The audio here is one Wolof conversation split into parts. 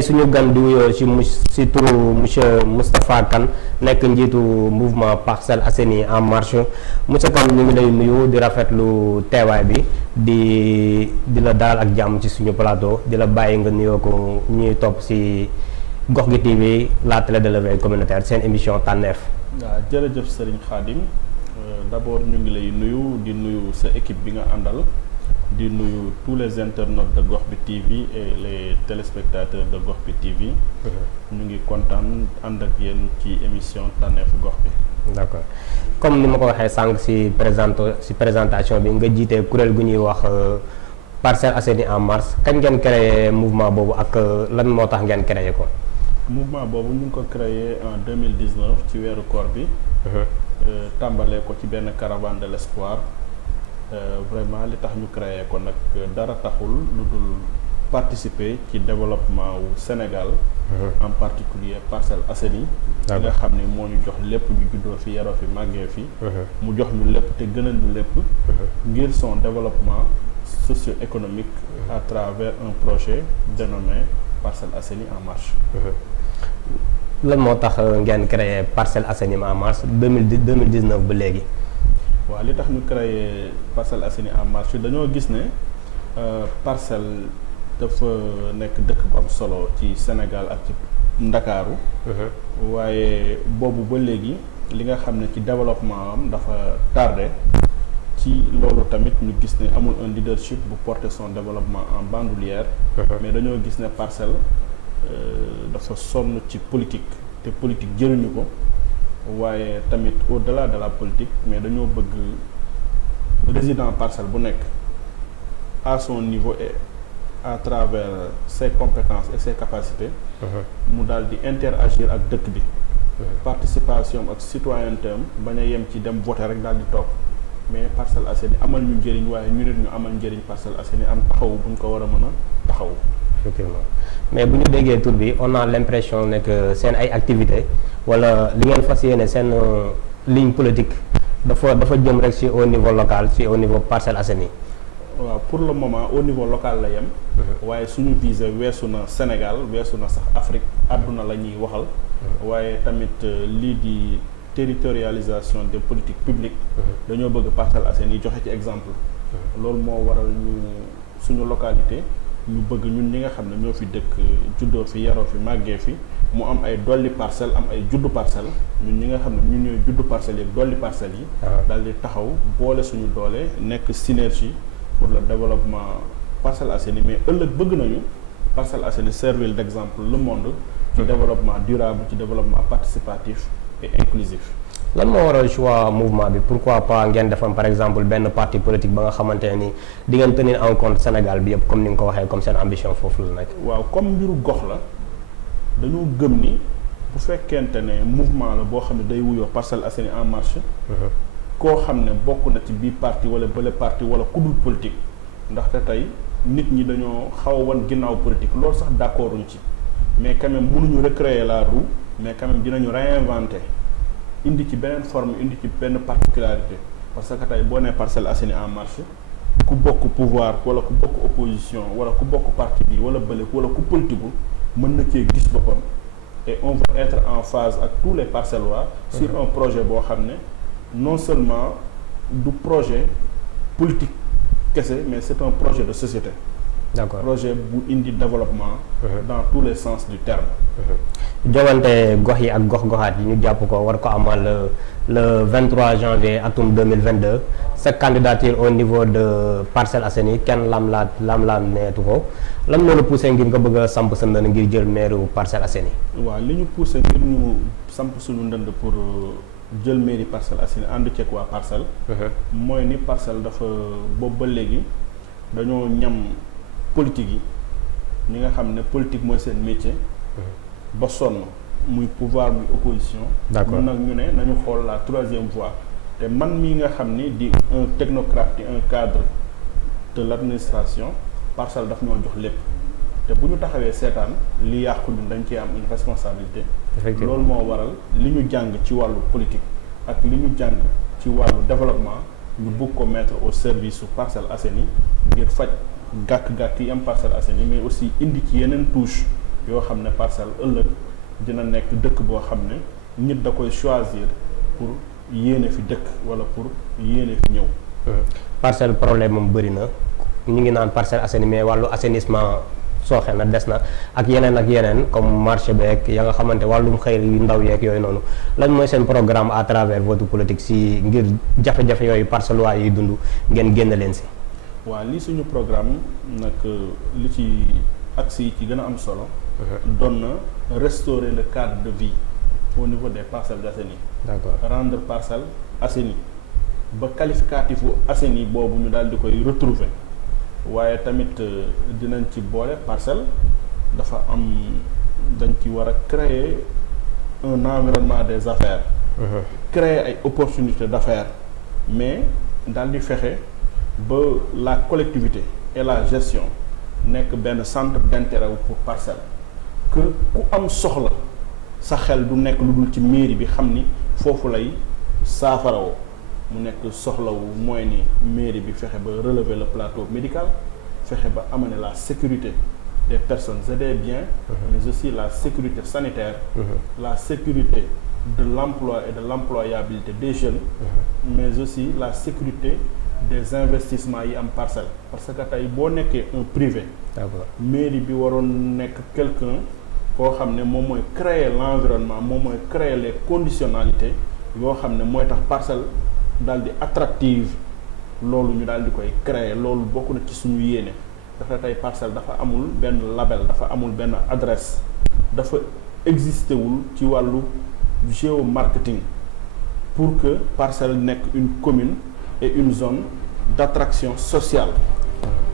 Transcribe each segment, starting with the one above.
tey suñu gan di wuyoo ci turu monsieur Moustapha Kane nekk njiitu mouvement Parcelles Assainies en marche monsieur Kane ñu ngi lay nuyu di rafetlu teewaay bi di la dalal ak jàmm ci suñu plateau di la bàyyi nga nuyoo ko ñuy topp ci Gox gi TV la télé de l'éveil communautaire seen émission tànneef. waaw jërëjëf Serigne Khadim d'abord ñu ngi lay nuyu di nuyu sa équipe bi nga àndal. di nuyu tous les internautes de Gox bi TV et les téléspectateurs de Gox bi TV. ñu ngi kontaan ànd ak yéen ci émission tànneefu gox bi. d'accord comme ni ma ko waxee sànq ci présentation bi nga jiite kuréel gu ñuy wax Parcelles Assainies en marche kañ ngeen créé mouvement boobu ak lan moo tax ngeen créé ko. mouvement boobu ñu ngi ko créé en 2019 ci weeru koor bi. tàmbalee ko ci benn caravane de l'espoir. Vraiment li tax ñu créé ko nag dara taxul lu dul participer ci développement wu Sénégal. En particulier Parcelles Assainies. li nga xam ne moo ñu jox lépp ñu juddoo fi yaroo fi màggee fi. mu jox ñu lépp te gënal ñu lépp. ngir son développement socio-économique à travers un projet dénommé Parcelles Assainies en marche. lan moo tax ngeen créé Parcelles Assainies en marche 2019 ba léegi. waaw li tax ñu créé Parcelles Assainies en marche dañoo gis ne parcelle dafa nekk dëkk bu am solo ci Sénégal ak ci Ndakaaru. waaye boobu ba léegi li nga xam ne ci développement am dafa tardé ci loolu tamit ñu gis ne amul un leadership bu porter son développement en bandoulière. mais dañoo gis ne parcelle dafa sonn ci politique te politique jëriñu ko. waaye tamit au-delà de la politique mais dañoo bëgg résident parcelle bu nekk à son niveau et à travers ses compétences et ses capacités. mu daal di interagir ak dëkk bi. participation ak citoyenneté am bañ a yem ci dem voter rek daal di toog mais Parcelles Assainies amal ñu njëriñ waaye ñu nit ñu amal njëriñ Parcelles Assainies am taxaw bu ñu ko war a mën a taxaw. effectivement mais bu ñu déggee tur bi on a l'impression ne que seen ay activités wala li ngeen fas yéene seen ligne politique dafa jëm rek ci au niveau local ci au niveau Parcelles Assainies. waaw pour le moment au niveau local la yem. waaye suñu visée weesu na Sénégal weesu na sax Afrique àdduna la ñuy waxal. waaye tamit lii di territorialisation des politiques publiques. dañoo bëgg Parcelles Assainies joxe ci exemple. loolu moo waral ñu suñu localité. ñu bëgg ñun ñi nga xam ne ñoo fi dëkk juddoo fi yaroo fi màggee fi mu am ay dolli parcelle am ay juddu parcelle ñun ñi nga xam ne ñun ñooy juddu parcelles yi dolli parcelles yi. daal di taxaw boole suñu doole nekk synergie pour le développement Parcelles Assainies mais ëllëg bëgg nañu Parcelles Assainies servir d'exemple le monde. ci développement durable ci développement participatif et inclusif. lan moo waral choix mouvement bi pourquoi pas ngeen defam par exemple benn parti politique ba nga xamante ne ni di ngeen tenir en compte Sénégal bi yëpp comme ni nga ko waxee comme seen ambition foofu la nekk. waaw comme mbiru gox la dañoo gëm ni bu fekkente ne mouvement la boo xam ne day wuyoo Parcelles Assainies en marche. koo xam ne bokk na ci bii parti wala bële parti wala kudul politique ndaxte tey nit ñi dañoo xaw a wan ginnaaw politique loolu sax d'accorduñ ci mais quand même mënuñu recréer la roue mais quand même dinañu réinventer. indi ci beneen forme indi ci benn particularité parce que tey boo nee Parcelles Assainies en marche ku bokk pouvoir wala ku bokk opposition wala ku bokk parti bi wala bële wala ku politique mën na cee gis boppam et on va être en phase ak tous les Parcellois sur un projet boo xam ne non seulement du projet politique kese mais c'est un projet de société. D'accord. Projet bu indi développement. Dans tous les sens du terme. jogante gox yi ak gox-goxaat yi ñu jàpp ko war ko amal le 23 janvier atum 2022 sa candidature au niveau de Parcelles Assainies kenn lam neetu ko lan moo la poussé ngir nga bëgg a samp sa ndënd ngir jël maire Parcelles Assainies. waaw li ñu poussé ngir ñu samp suñu ndënd pour jël mairie Parcelles Assainies ànd ceeg waa Parcelles. mooy ni Parcelles dafa boobu ba léegi dañoo ñam politique yi ñi nga xam ne politique mooy seen métier. ba sonn muy pouvoir muy opposition. d'accord nag ñu ne nañu xool la troisième voie te man mii nga xam ni di un technocrate di un cadre de l'administration Parcelles daf ñoo jox lépp te bu ñu taxawee seetaan li yàqu ñun dañ cee am une responsabilité. effectivement loolu moo waral li ñu jàng ci wàllu politique ak li ñu jàng ci wàllu développement ñu bëgg ko mettre au service su Parcelles Assainies ngir faj gàkk-gàkk yi am Parcelles Assainies mais aussi indi ci yeneen touche yoo xam ne Parcelles ëllëg dina nekk dëkk boo xam ne nit da koy choisir pour yéene fi dëkk wala pour yéene fi ñëw. Parcelles problème moom bëri na ñu ngi naan Parcelles Assainies mais wàllu assainissement sooxe na des na ak yeneen comme marché beeg ya nga xamante wàllum xëy yu ndaw yeeg yooyu noonu lan mooy seen programme à travers votre politique si ngir jafe-jafe yooyu Parcelles waa yi dund ngeen génn leen si. waaw lii suñu programme nag li ci axe yi ci gën a am solo. doon na restaurer le cadre de vie au niveau des Parcelles Assainies. D'accord. Rendre Parcelles Assainies ba qualificatifu Assainies boobu ñu daal di koy retrouver waaye tamit dinañ ci boole Parcelles dafa am dañ ci war a créer un environnement des affaires. Créer ay opportunités d'affaires mais daal di fexe ba la collectivité et la gestion nekk benn centre d'intérêt pour Parcelles que ku am soxla sa xel du nekk lu dul ci mairie bi xam ni foofu lay saafarawoo mu nekk soxlawu mooy ni mairie bi fexe ba relever le plateau médical fexe ba amener la sécurité des personnes et des biens mais aussi la sécurité sanitaire la sécurité de l'emploi et de l'employabilité des jeunes mais aussi la sécurité des investissements yi am Parcelles parce que tey boo nekkee un privé. D'accord. Mairie bi waroon nekk quelqu'un koo xam ne moom mooy créer l'environnement moom mooy créer les conditionnalités yoo xam ne mooy tax Parcelles daal di attractive loolu ñu daal di koy créer loolu bokk na ci suñu yéene dafa tey Parcelles dafa amul benn label dafa amul benn adresse dafa existé wul ci wàllu géomarketing pour que Parcelles nekk une commune et une zone d'attraction sociale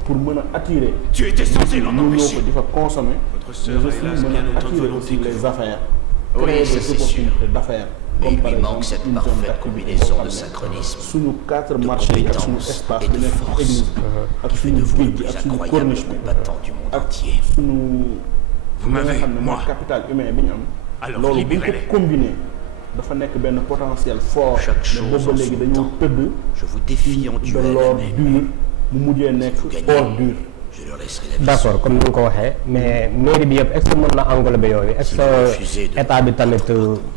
pour mën a attirer. Tu étais censé l'en empêcher. di fa consommer. Votre sœur a hélas bien autre volonté que les affaires. Oui, ça c'est sûr. D'affaires. Mais il lui manque cette parfaite combinaison de synchronisme, suñu 4 de marchés ak suñu compétence espace et bi de nekk force église ak qui fait suñu de vous le géej gi plus ak suñu incroyable corniche bi combattant du monde ak entier. suñu Vous li nga m'avez, xam ne moi. mooy capital humain bi ñu am. Alors loolu bu ñu ko libérez-les. combiné dafa nekk benn potentiel fort. Chaque mais chose boobu en léegi son dañoo temps. tëdd Je vous défie en de duel l'or même. dur mu mujjee nekk Vous gagnez. or dur. Je leur laisserai la vie. d'accord comme ni nga ko waxee mais mairie bi yëpp est-ce que mën na englober yooyu est-ce Si vous refusez que de état bi tamit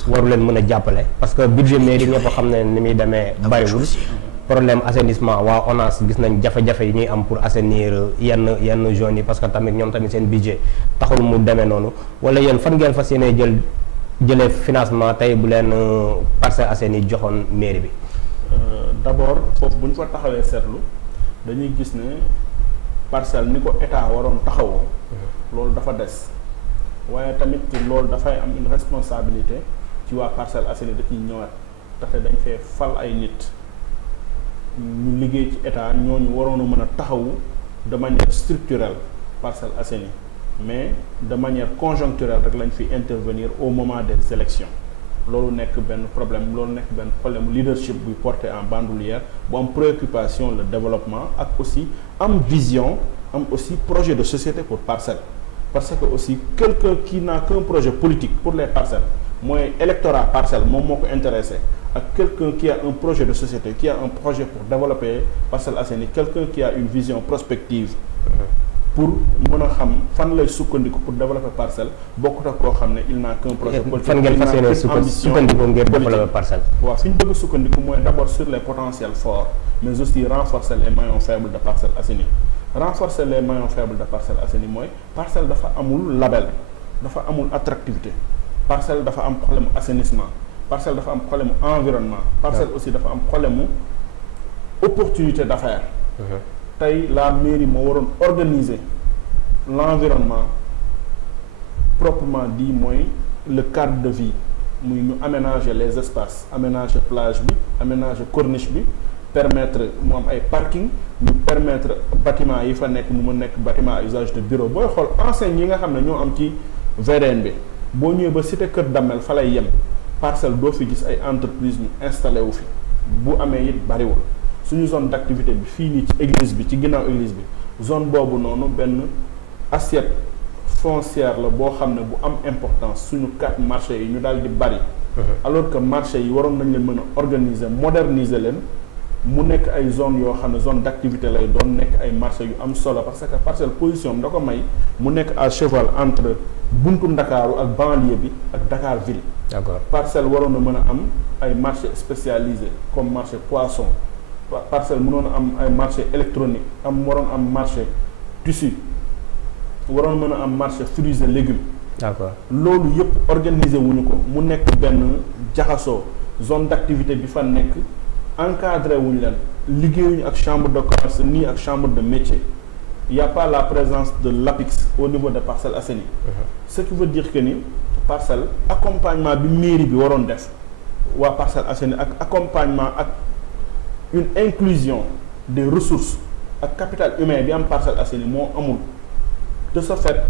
waru leen mën a jàppale parce que budget mairie ñëpp a xam ne ni muy demee bariwul problème assainissement waa ONAS gis nañ jafe-jafe yi ñuy am pour assainir yenn zones yi parce que tamit ñoom tamit seen budget taxul mu demee noonu wala yéen fan ngeen fas yéene jëlee financement tey bu leen Parcelles Assainies joxoon mairie bi. D'abord foofu bu ñu fa taxawee seetlu dañuy gis ne Parcelles ni ko état waroon taxawoo loolu dafa des waaye tamit loolu dafay am une responsabilité ci waa Parcelles Assainies da ciy ñëwaat ndaxte dañ fee fal ay nit ñu liggéey ci état ñooñu waroon a mën a taxawu de manière structurelle Parcelles Assainies mais de manière conjoncturelle rek lañ fi intervenir au moment des élections loolu nekk benn problème loolu nekk benn problème leadership buy porté en bandoulière bu am préoccupation le développement ak aussi am vision am aussi projet de société pour Parcelles parce que aussi quelqu'un qui n'a qu'un projet politique pour les Parcelles mooy électorat Parcelles moom moo ko intéressé ak quelqu'un qui a un projet de société qui a un projet pour développer Parcelles Assainies quelqu'un qui a une vision prospective pour mën a xam fan lay sukkandiku pour développer Parcelles bokkut ak koo xam ne il n'a qu'un projet politique fan ngeen fas yéene sukkandiku ngir développer Parcelles. waaw fi ñu bëgg sukkandiku mooy d'abord sur les potentiels forts mais aussi renforcer les maillons faibles de Parcelles Assainies renforcer les maillons faibles de Parcelles Assainies mooy Parcelles dafa amul label dafa amul attractivité Parcelles dafa am problème assainissement Parcelles dafa am problème environnement Parcelles aussi dafa am problème opportunité d'affaires. Tey la mairie moo waroon organiser l'environnement proprement dit mooy le cadre de vie muy ñu aménager les espaces aménager plage bi aménager corniche bi permettre mu am ay parking ñu permettre bâtiment yi fa nekk mu mën nekk bâtiment à usage de bureau booy xool enseignes yi nga xam ne ñoo am ci VDN bi boo ñëwee ba cité Kër Damel fa lay yem Parcelles doo fi gis ay entreprise ñu installé wu fi bu amee it bariwul suñu zone d'activité bi fii nii ci église bi ci ginnaaw église bi zone boobu noonu benn assiette foncière la boo xam ne bu am importance suñu 4 marchés yi ñu daal di bari alors que marché yi waroon nañ leen mën a organiser moderniser leen mu nekk ay zone yoo xam ne zone d'activité lay doon nekk ay marché yu am solo parce que Parcelles position da ko may mu nekk à cheval entre buntu Ndakaaru ak banlieue bi ak Dakar ville. d'accord Parcelles waroon na mën a am ay marché spécialisé comme marché poisson Parcelles mënoon a am ay marché électronique waroon am marché tissu waroon mën a am marché fruits et légumes. d'accord loolu yëpp organiser wuñu ko mu nekk benn jaxasoo zone d'activité bi fa nekk encadré wuñu leen liggéeyuñu ak chambre de commerce nii ak chambre de métier il y a pas la présence de l'APIX au niveau de Parcelles Assainies. Ce qui veut dire que ni Parcelles accompagnement bi mairie bi waroon def waa Parcelles Assainies ak accompagnement ak une inclusion des ressources ak capital humain bi am Parcelles Assainies moo amul de ce fait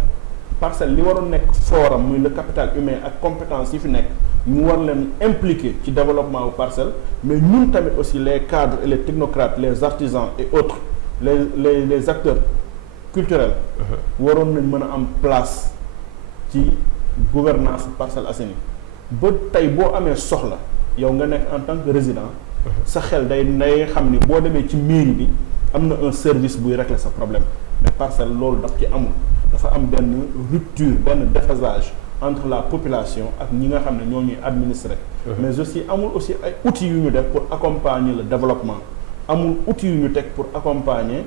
Parcelles li waroon nekk forum muy le capital humain ak compétence yi fi nekk ñu war leen impliquer ci développement wu Parcelles mais ñun tamit aussi les cadres et les technocrates les artisans et autres les acteurs culturels waroon nañ mën a am place ci gouvernance Parcelles Assainies ba tey boo amee soxla yow nga nekk en tant que résident sa xel day xam ni boo demee ci mairie bi am na un service buy régler sa problème mais Parcelles loolu daf ci amul dafa am benn rupture benn déphasage entre la population ak ñi nga xam ne ñoo ñuy administrer mais aussi amul aussi ay outils yu ñu def pour accompagner le développement amul outils yu ñu teg pour accompagner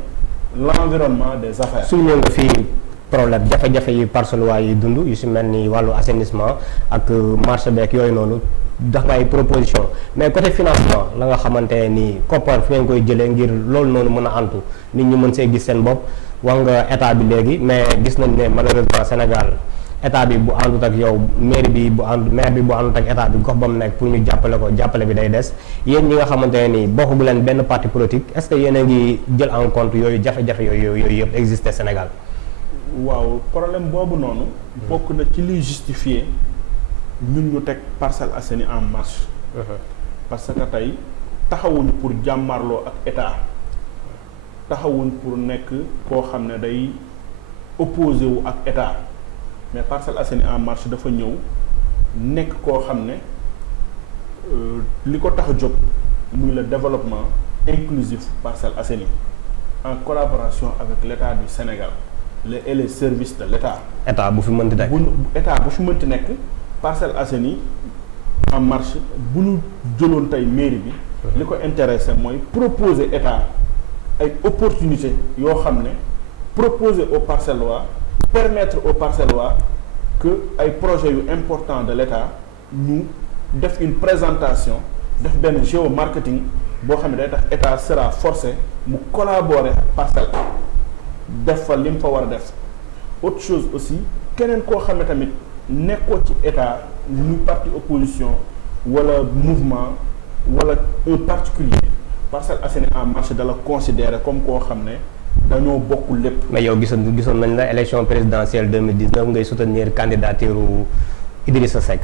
l'environnement des affaires. suñu nga fii problème jafe-jafe yi Parcelles waa yi dund yu si mel ni wàllu assainissement ak marché beeg yooyu noonu dax nga ay proposition mais côté financement la nga xamante ni koppar fi ngeen koy jëlee ngir loolu noonu mën a antu nit ñi mën see gis seen bopp wax nga état bi léegi mais gis nañ ne malheureusement Sénégal état bi bu àndut ak yow maire bi bu àndut ak état bi gox ba mu nekk pour ñu jàppale ko jàppale bi day des yéen ñi nga xamante ne nii bokku leen benn parti politique est-ce que yéen a ngi jël en compte yooyu jafe-jafe yooyu yëpp existé Sénégal. waaw problème boobu noonu. bokk na ci liy justifier ñun ñu teg Parcelles Assainies en marche. parce que tey taxawuñ pour jàmmarloo ak état taxawuñ pour nekk koo xam ne day opposé wu ak état. mais Parcelles Assainies en marche dafa ñëw nekk koo xam ne li ko tax a jóg muy le développement inclusif Parcelles Assainies en collaboration avec l'État du Sénégal et les services de l'État. état bu fi mënti nekk état bu fi mënti nekk Parcelles Assainies en marche bu ñu jëloon tey mairie bi. li ko intéressé mooy proposer état ay opportunités yoo xam ne proposer aux Parcellois. permettre aux Parcellois que ay projets yu important de l'État ñu def une présentation def benn géomarketing boo xam ne day tax État sera forcé mu collaborer ak Parcelles def fa li mu fa war a def autre chose aussi keneen koo xam ne tamit nekkoo ci État ñu parti opposition wala mouvement wala un particulier Parcelles Assainies en marche dala considérer comme koo xam ne dañoo bokk lépp. mais yow gisoon nañ la élection présidentielle 2019 ngay soutenir candidature Idrissa Seck.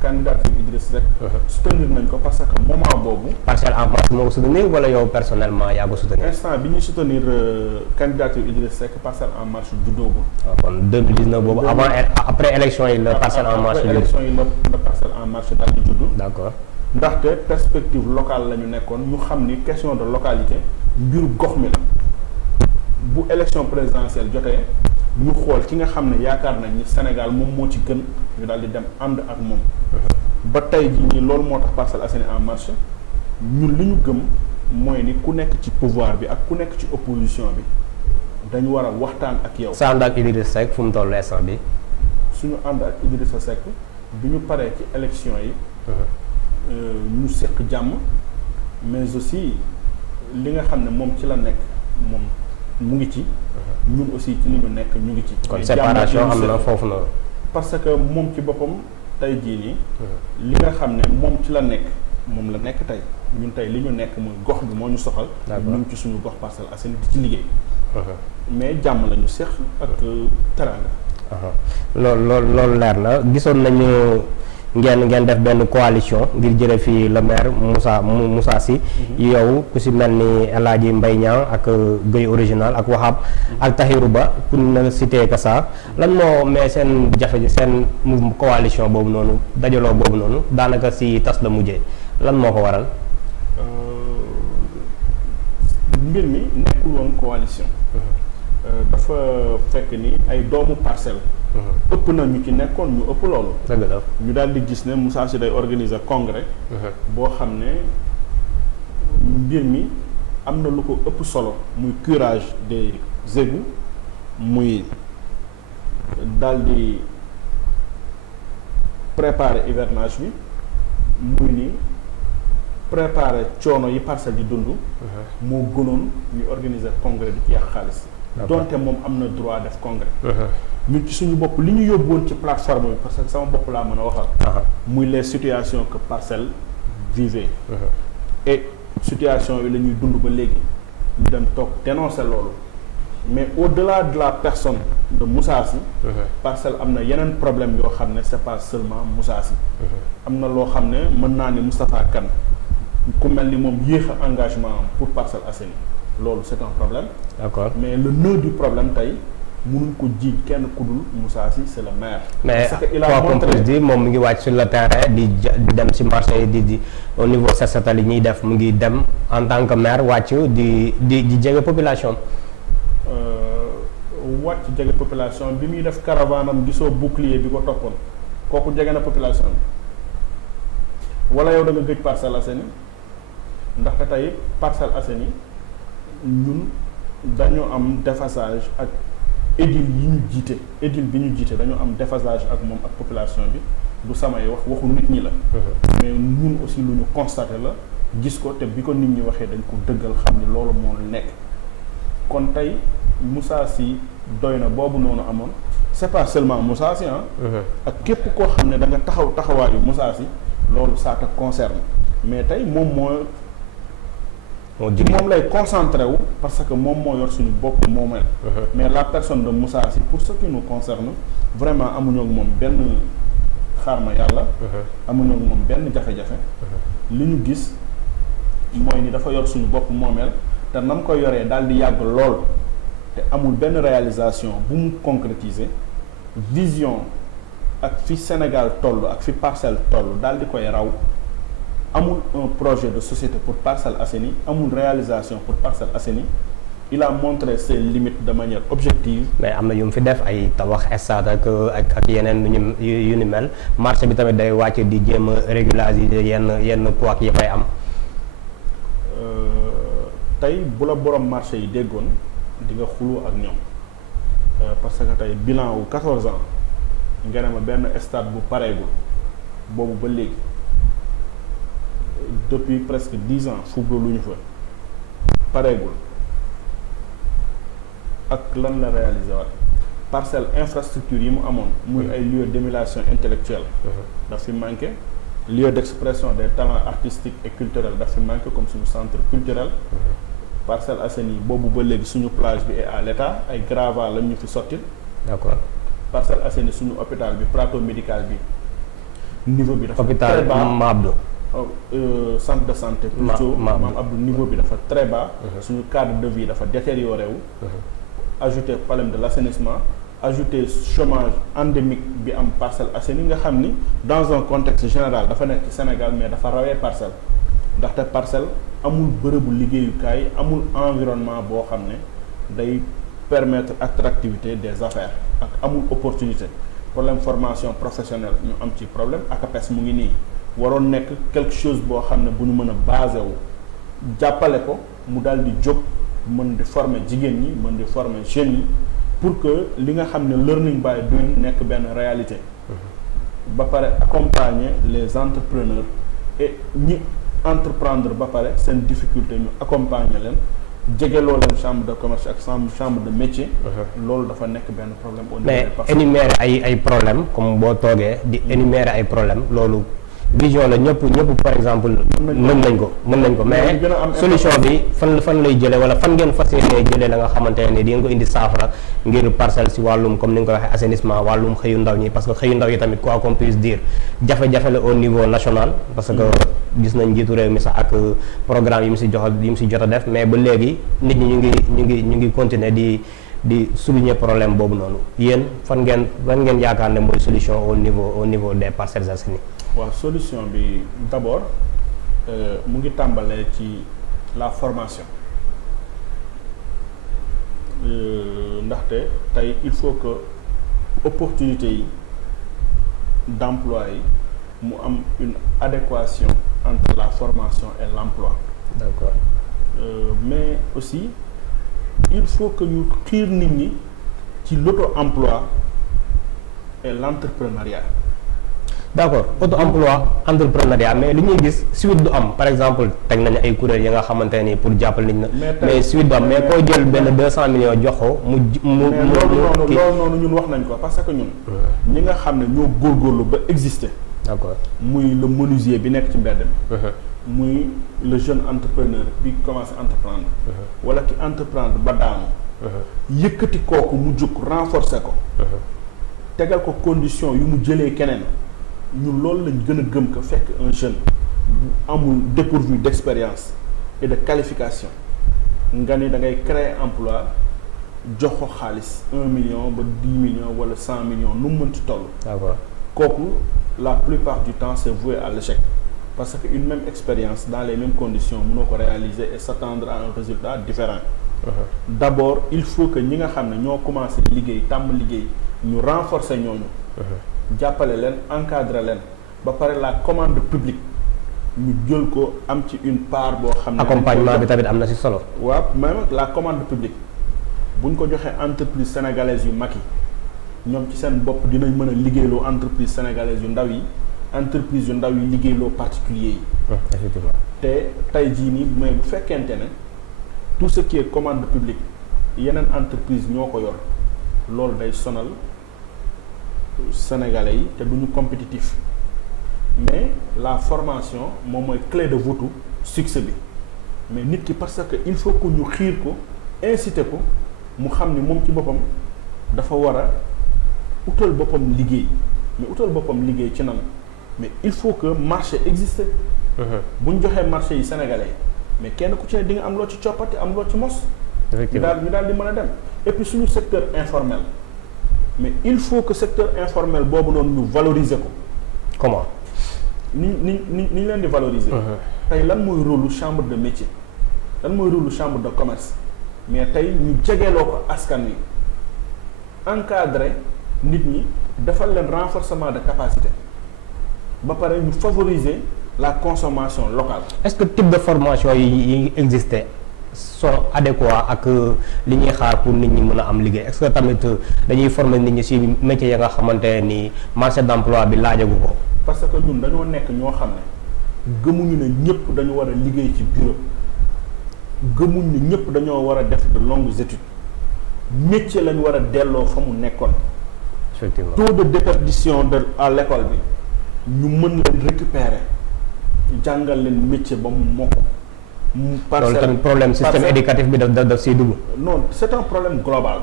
candidature Idrissa Seck. soutenir nañ ko parce que moment boobu. Parcelles en marche moo ko soutenir wala yow personnellement yaa ko soutenir. instant bi ñuy soutenir candidature Idrissa Seck Parcelles en marche juddoogul. waaw kon 2019 boobu avant après élection yi la Parcelles en marche. après élection yi la Parcelles en marche daal di judd. d'accord ndaxte perspective locale la ñu nekkoon ñu xam ni question de localité mbiru gox mi la. bu élection présidentielle jotee ñu xool ki nga xam ne yaakaar nañ ni Sénégal moom moo ci gën ñu daal di dem ànd ak moom. ba tey jii nii loolu moo tax Parcelles Assainies en marche ñun li ñu gëm mooy ni ku nekk ci pouvoir bi ak ku nekk ci opposition bi dañu war a waxtaan ak yow. sa ànd ak Idrissa Seck fu mu toll instant bi suñu ànd ak Idrissa Seck bi ñu paree ci élection yi. ñu seq jàmm mais aussi li nga xam ne moom ci la nekk moom. mu ngi ci ñun aussi ci li ñu nekk ñu ngi ci. kon séparation am na foofu noonu. parce que moom ci boppam tey jii nii. li nga xam ne moom ci la nekk moom la nekk tey ñun tey li ñu nekk muy gox bi moo ñu soxal. ñu ngi ci suñu gox Parcelles Assainies di ci liggéey. mais jàmm la ñu seq ak teraanga. loolu leer na gisoon nañu ngeen def benn coalition ngir jële fii le maire Moussa Sy yow ku si mel ni El Hadji Mbaye Niang ak Gueye original ak Wahab ak Tahirou Ba pour na citer que ça lan moo mais seen jafe seen coalition boobu noonu dajaloo boobu noonu daanaka si tas la mujjee lan moo ko waral. mbir mi nekkul woon coalition. dafa fekk ni ay doomu Parcelles. ëpp na ñu ci nekkoon ñu ëpp loolu. dëgg la ñu daal di gis ne Moussa Sy day organiser congrès. boo xam ne mbir mi am na lu ko ëpp solo muy curage des égouts muy daal di préparer hivernage bi muy ni préparer coono yi Parcelles di dund. moo gënoon ñu organiser congrès di ci yàq xaalis. donte moom am na droit def congrès. ñun ci suñu bopp li ñu yóbbuwoon ci plateforme bi parce que sama bopp laa mën a waxal. muy les situations que Parcelles vivait. et situation yi la ñuy dund ba léegi ñu dem toog dénoncer loolu mais au-delà de la personne de Moussa Sy. Parcelles am na yeneen problème yoo xam ne c'est pas seulement Moussa Sy. am na loo xam ne mën naa ne Moustapha Kane ku mel ni moom yéex a engagement am pour Parcelles Assainies loolu c'est un problème. D'accord mais le nœud du problème tey mënuñ ko jiiñ kenn ku dul Moussa Sy c'est le maire. mais quoi qu'on puisse dire moom mu ngi wàcc sur le terrain di dem ci marché yi di au niveau set setal yi ñuy def mu ngi dem en tant que maire wàcc di jege population. wàcc jege population bi muy def caravane am gisoo bouclier bi ko toppoon kooku jege na population bi wala yow da nga gëj Parcelles Assainies ndaxte tey Parcelles Assainies ñun dañu am déphasage ak édile yi ñu jiite édile bi ñu jiite dañu am déphasage ak moom ak population bi du samay waxu nit ñi la. mais ñun aussi lu ñu constaté la gis ko te bi ko nit ñi waxee dañ ko dëggal xam ni loolu moo nekk kon tey Moussa Sy doy na boobu noonu amoon c'est pas seulement Moussa Sy ak képp koo xam ne da nga taxawaayu Moussa Sy loolu ça te concerne mais tey moom moom lay concentré wu parce que moom moo yor suñu bopp moomeel. mais la personne de Moussa Sy pour ce qui nous concerne vraiment amuñoo ak moom benn xaarma yàlla. amuñoo ak moom benn jafe-jafe. li ñu gis mooy ni dafa yor suñu bopp moomeel te nam ko yoree daal di yàgg lool te amul benn réalisation bu mu concrétiser vision ak fi Sénégal toll ak fi Parcelles toll daal di koy raw. amul un projet de société pour Parcelles Assainies amul réalisation pour Parcelles Assainies il a montré ses limites de manière objective. mais am na yu mu fi def ay tabax stade ak yeneen yu ni mel marché bi tamit day wàcc di jéem a régulariser yenn poids yi fay am. tey bu la borom marché yi déggoon di nga xuloo ak ñoom parce que tey bilan wu 14 ans nga ne ma benn stade bu pareegul boobu ba léegi. depuis presque 10 ans football lu ñu fa pareegul ak lan la réalisé waat Parcelles infrastructure yi mu amoon muy ay lieu d'émulation intellectuelle daf fi manqué lieu d'expression des talents artistiques et culturels daf fi manqué comme suñu centre culturel Parcelles Assainies boobu ba léegi suñu plage bi est à l'état ay gravats lañ ñu fi sottil. D'accord Parcelles Assainies suñu hôpital bi plateau médical bi niveau bi dafa très bas Mabdou centre de santé plutôt Maam Abdou niveau bi dafa très bas suñu cadre de vie dafa détérioré wu ajouter problème de l'assainissement ajouter chômage endémique bi am Parcelles Assainies nga xam ni dans un contexte général dafa nekk ci Sénégal mais dafa rawee Parcelles ndaxte Parcelles amul bërëbu liggéeyukaay amul environnement boo xam ne day permettre attractivité des affaires ak amul opportunité problème formation professionnelle ñu am ci problème ACAPES mu ngi nii waroon nekk quelque chose boo xam ne bu ñu mën a basé wu jàppale ko mu daal di jóg mën di former jigéen ñi mën di former jeunes yi pour que li nga xam ne learning by doing nekk benn réalité ba pare accompagner les entrepreneurs et ñi entreprendre ba pare seen difficulté ñu accompagner leen jegeloo leen chambre de commerce ak chambre de métier. loolu dafa nekk benn problème au niveau mais énumérer ay problème comme boo toogee di énumérer ay problème loolu vision la ñëpp par exemple mën nañ ko mais solution bi fan lay jëlee wala fan ngeen fas yéenee jëlee la nga xamante ne di ngeen ko indi saafara ngir Parcelles si wàllum comme ni nga ko waxee assainissement wàllum xëyu ndaw ñi parce que xëyu ndaw yi tamit quoi qu'on puisse dire jafe-jafe la au niveau national parce que gis nañ njiitu réew mi sax ak programme yi mu si jot a def mais ba léegi nit ñi ñu ngi continuer di souligner problème boobu noonu yéen fan ngeen yaakaar ne mooy solution au niveau des Parcelles Assainies. waaw solution bi d'abord mu ngi tàmbalee ci la formation ndaxte tey il faut que opportunité yi d'emploi yi mu am une adéquation entre la formation et l'emploi. D'accord. Mais aussi il faut que ñu xiir nit ñi ci l'auto-emploi et l'entrepreneuriat. D'accord, auto-emploi, entrepreneuriat, mais li ñuy gis suite du am par exemple teg nañu ay kuréel yi nga xamante ni pour jàppal nit ñi mais suite du am mais koo jël benn 200 millions jox ko mu loolu noonu ñun wax nañ ko parce que ñun ñi nga xam ne ñoo góorgóorlu ba exister. D'accord. Muy le menuisier bi nekk ci mbedd mi. Muy le jeune entrepreneur bi commencé entreprendre. Wala ki entreprendre ba daanu. Yëkkati kooku mu jóg renforcer ko. Tegal ko condition yu mu jëlee keneen ñun loolu lañ gën a gëm ko fekk un jeune amul dépourvu d'expérience et de qualification nga ni da ngay créer emploi jox ko xaalis 1 million ba 10 millions wala 100 millions nu mu mënti toll. D'accord. Kooku la plupart du temps c'est voué à l'échec parce que une même expérience dans les mêmes conditions mënoo ko réaliser et s'attendre à un résultat différent. D'abord il faut que ñi nga xam ne ñoo commencé liggéey tàmm liggéey ñu renforcer ñooñu. Jàppale leen encadrer leen ba pare la commande publique ñu jël ko am ci une part boo xam ne accompagnement bi tamit am na ci solo. waaw même la commande publique buñ ko joxee entreprise sénégalaise yu mag yi ñoom ci seen bopp dinañ mën a liggéeyloo entreprise sénégalaise yu ndaw yi entreprise yu ndaw yi liggéeyloo particulier yi. Effectivement. te tey jii nii mais bu fekkente ne tout ce qui est commande publique yeneen entreprise ñoo ko yor loolu day sonal sénégalais yi te duñu compétitif mais la formation moom mooy clé de voûte succès bi mais nit ki parce que il faut que ñu xiir ko inciter ko mu xam ni moom ci boppam dafa war a utal boppam liggéey mais utal boppam liggéey ci nan mais il faut que marché existe. bu ñu joxee marché yi sénégalais mais kenn ku ci ne di nga am loo ci coppati am loo ci mos. Effectivement ñu daal di mën a dem et puis suñu secteur informel. Mais il faut que secteur informel boobu noonu ñu valoriser ko. Comment? ni leen di valoriser. Tey lan mooy rôle chambre de métier lan mooy rôle chambre de commerce mais tey ñu jegeeloo ko askan wi encadrer nit ñi defal leen renforcement de capacité ba pare ñu favoriser la consommation locale. Est-ce que type de formation yi existé sont adéquats ak li ñuy xaar pour nit ñi mën a am liggéey est-ce que tamit dañuy former nit ñi ci métier ya nga xamante ni marché d'emploi bi laajagu ko. Parce que ñun dañoo nekk ñoo xam ne gëmuñu ne ñëpp dañu war a liggéey ci bureau gëmuñ ne ñëpp dañoo war a def de longues études métier lañu war a delloo fa mu nekkoon. Effectivement taux de déperdition à l'école bi ñu mën leen récupérer jàngal leen métier ba mu mokk. loolu tamit problème système éducatif bi daf siy dugg. Non c'est un problème global.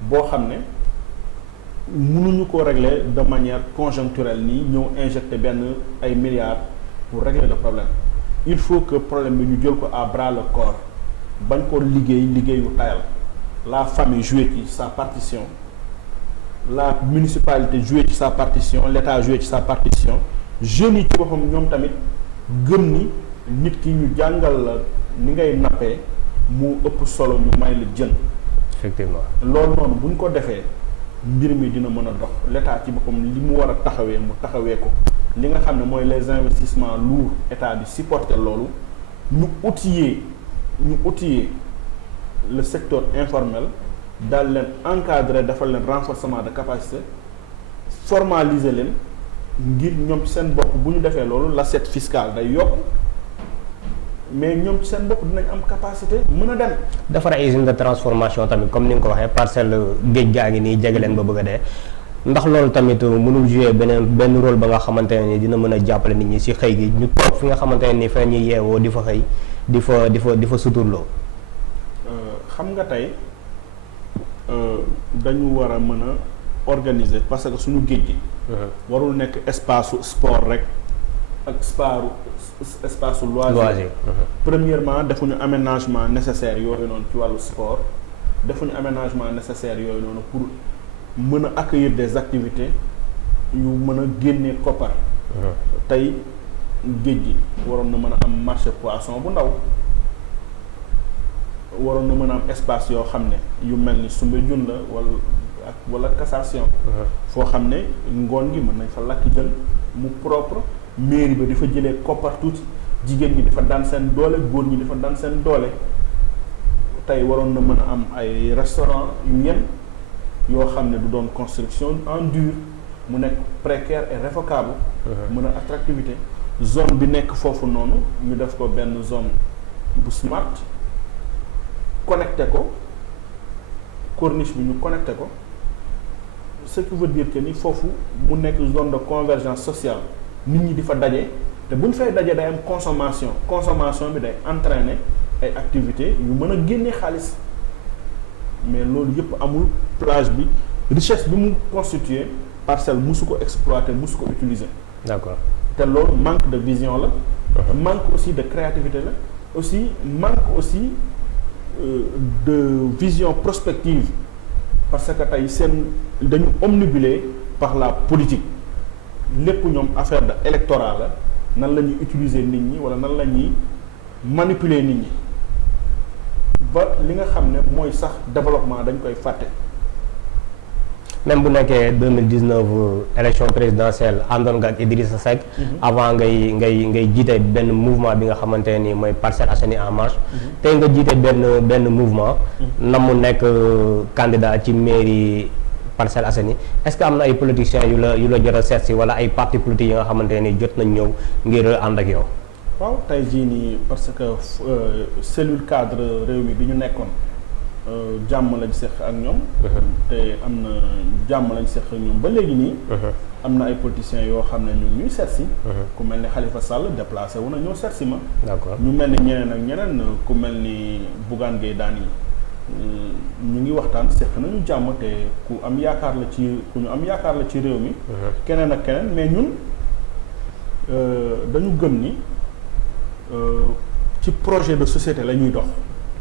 boo xam ne mënuñu ko régler de manière conjoncturelle nii ñëw injecter benn ay milliards pour régler le problème il faut que problème bi ñu jël ko à bras le corps bañ ko liggéeyu tayal la famille jouer ci sa partition la municipalité jouer ci sa partition l'État jouer ci sa partition jeunes yi ci boppam ñoom tamit gëm ni nit ki ñu jàngal la ni ngay nappee mu ëpp solo ñu may la jën. Effectivement loolu noonu bu ñu ko defee mbir mi dina mën a dox l'État ci boppam li mu war a taxawee mu taxawee ko li nga xam ne mooy les investissements lourds État bi supporter loolu ñu outiller le secteur informel daal leen encadrer defal leen renforcement de capacité formaliser leen ngir ñoom ci seen bopp bu ñu defee loolu l'assiette fiscale day yokk. mais ñoom ci seen bopp dinañ am capacité mën a dem. defar ay usine de transformation tamit comme ni nga ko waxee parcelle géej gaa ngi nii jege leen ba bëgg a dee ndax loolu tamit mënul jouer benn rôle ba nga xamante ne ni dina mën a jàppale nit ñi ci xëy gi ñu toog fi nga xamante ne ni fa ñuy yeewoo di fa xëy di fa suturloo. xam nga tey dañu war a mën a organiser parce que suñu géej gi. warul nekk espace sport rek ak espace loisir. Premièrement defuñu aménagement nécessaire yooyu noonu ci wàllu sport defuñu aménagement nécessaire yooyu noonu pour mën a accueillir des activités yu mën a génne koppar. tey géej gi waroon na mën a am marché poisson bu ndaw waroon na mën a am espace yoo xam ne yu mel ni Soumbédioune la wala Cassation. foo xam ne ngoon gi mën nañ fa lakk jën mu propre mairie ba dafa jëlee koppar tuuti jigéen ñi dafa daan seen doole góor ñi dafa daan seen doole tey waroon na mën a am ay restaurant yu yem yoo xam ne du doon construction en dur mu nekk précaire et révocable. mën a attractivité zone bi nekk foofu noonu ñu def ko benn zone bu smart connecté ko corniche bi ñu connecté ko ce qui veut dire que ni foofu mu nekk zone de convergence sociale nit ñi di fa daje te bu ñu fay daje day am consommation bi day entraîner ay activités yu mën a génne xaalis mais loolu yëpp amul plage bi richesse bi mu constitué parcelle musu ko exploiter musu ko utiliser. D'accord. te loolu manque de vision la. manque aussi de créativité la. aussi manque aussi de vision prospective parce que tey seen dañu omnibulé par la politique lépp ñoom affaire de électorat la nan la ñuy utiliser nit ñi wala nan la ñuy manipuler nit ñi ba li nga xam ne mooy sax développement dañ koy fàtte. même bu nekkee 2019 élection présidentielle àndoon nga ak Idrissa Seck. avant ngay jiite benn mouvement bi nga xamante ni mooy Parcelles Assainies en marche. tey nga jiite benn mouvement. na mu nekk candidat ci mairie Parcelles Assainies est-ce que am na ay politiciens yu la jot a seet si wala ay partis politiques yi nga xamante ni jot nañ ñëw ngir ànd ak yow. waaw tey jii nii parce que cellule cadre réew mi bi ñu nekkoon. jàmm lañ seq ak ñoom. te am na jàmm lañ seq ak ñoom ba léegi nii. am na ay politiciens yoo xam ne ñu ñuy seet si. ku mel ni Khalifa Sall déplacé wu na ñëw seet si ma. D'accord ñu mel ni ñeneen ak ñeneen ku mel ni Bougane Gueye Dany ñu ngi waxtaan seq nañu jàmm te ku ñu am yaakaar la ci réew mi. keneen ak keneen mais ñun dañu gëm ni ci projet de société la ñuy dox.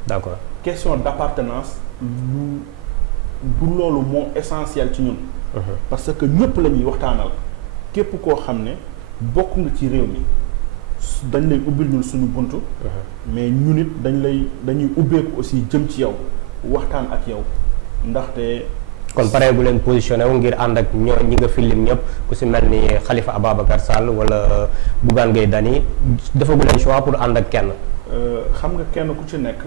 D'accord. Question d'appartenance du loolu moo essentiel ci ñun. parce que ñëpp la ñuy waxtaanal képp koo xam ne bokk nga ci réew mi dañ lay ubbil ñun suñu buntu. mais ñun it dañuy ubbeeku aussi jëm ci yow waxtaan ak yow ndaxte. kon pare bu leen positionné wu ngir ànd ak ñoo ñi nga filim ñëpp ku si mel ni Khalifa Ababacar Sall wala Bougane Gueye Dany defagu leen choix pour ànd ak kenn. xam nga kenn ku ci nekk.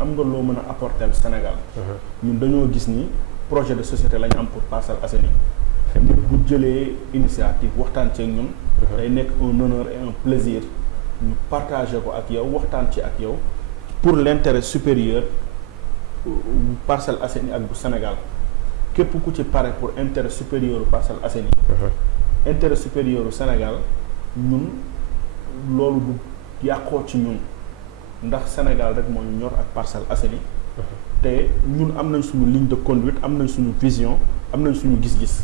am nga loo mën a apporter le Sénégal. ñun dañoo gis ni projet de société la ñu am pour Parcelles Assainies. nit bu jëlee initiative waxtaan ci ak ñun. day nekk un honneur et un plaisir ñu partager ko ak yow waxtaan ci ak yow pour l'intérêt supérieur Parcelles Assainies ak bu Sénégal képp ku ci pare pour intérêt supérieur Parcelles Assainies. intérêt supérieur Sénégal ñun loolu du yàqoo ci ñun. ndax Sénégal rek moo ñu ñor ak Parcelles Assainies te ñun am nañ suñu ligne de conduite am nañ suñu vision am nañ suñu gis-gis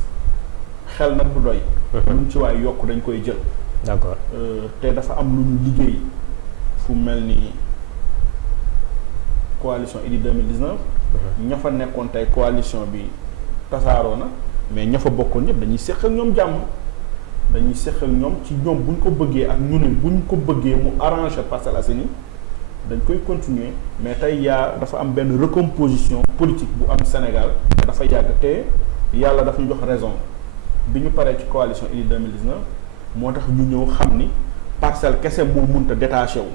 xel nag du doy. luñ ci waay yokk dañ koy jël. D'accord te dafa am lu ñu liggéey fu mel ni coalition Idy 2019. ña fa nekkoon tey coalition bi tasaaroo na mais ña fa bokkoon ñëpp dañuy séq ak ñoom jàmm dañuy séq ak ñoom ci ñoom buñ ko bëggee ak ñu ne buñ ko bëggee mu arranger Parcelles Assainies dañ koy continuer mais tey dafa am benn recomposition politique bu am Sénégal dafa yàgg te yàlla dafa ñu jox raison bi ñu paree ci coalition Idy 2019 moo tax ñu ñëw xam ni parcelle kese moo mënta détaché wu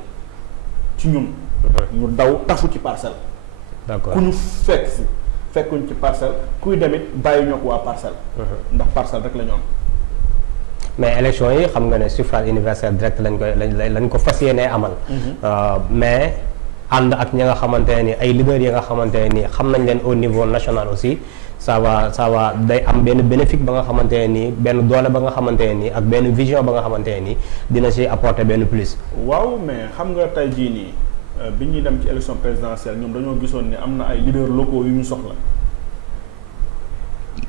ci ñun. ñu daw tafu ci parcelle. D'accord ku ñu fekkuñ ci parcelle kuy demit bàyyi ñoo ko waa parcelle. ndax parcelle rek la ñu am. mais élection yi xam nga ne suffrage universel direct lañ ko fas yéenee amal. mais ànd ak ñi nga xamante ne ni ay leaders yi nga xamante ne ni xam nañ leen au niveau national aussi ça va day am benn bénéfice ba nga xamante ne ni benn doole ba nga xamante ne ni ak benn vision ba nga xamante ne ni dina ci apporter benn plus. waaw mais xam nga tey jii nii bi ñuy dem ci élection présidentielle ñoom dañoo gisoon ni am na ay leaders locaux yu ñu soxla.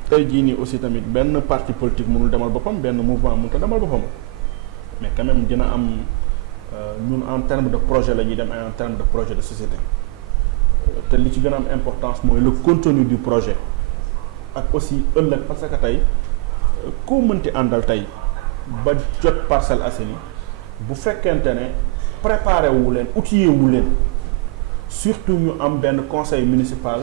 tey jii nii aussi tamit benn parti politique mënul demal boppam benn mouvement mënul ko demal boppam mais quand même dina am ñun en terme de projet la ñuy dem en terme de projet de société te li ci gën a am importance mooy le contenu du projet ak aussi ëllëg parce que tey koo mënti àndal tey ba jot Parcelles Assainies bu fekkente ne préparé wu leen outillé wu leen surtout ñu am benn conseil municipal